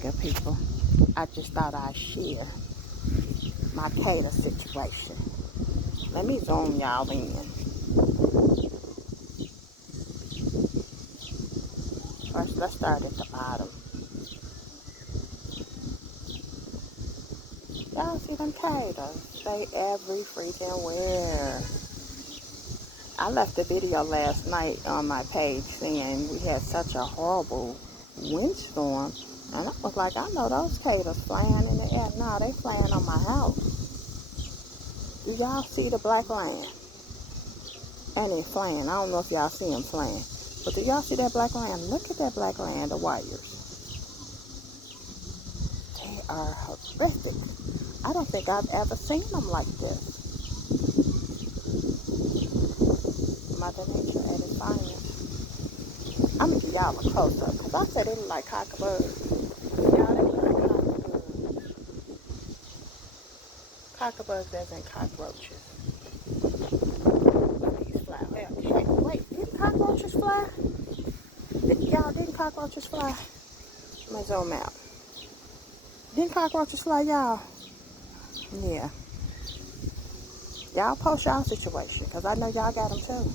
good people. I just thought I'd share my cater situation. Let me zoom y'all in. First, let's start at the bottom. Y'all see them caters? They every freaking where. I left a video last night on my page saying we had such a horrible windstorm. And I was like, I know those caters flying in the air. No, they flying on my house. Do y'all see the black land? And they flying. I don't know if y'all see them flying. But do y'all see that black land? Look at that black land, the wires. They are horrific. I don't think I've ever seen them like this. Mother Nature at its finest. I'm going to give y'all a close-up. Because I said they look like cockabugs. Y'all, they look like cockabugs. Cockabugs as in cockroaches. These fly. Hey, wait, didn't cockroaches fly? Y'all, didn't cockroaches fly? Let me zoom out. Didn't cockroaches fly, y'all? Yeah. Y'all post y'all situation, because I know y'all got them too.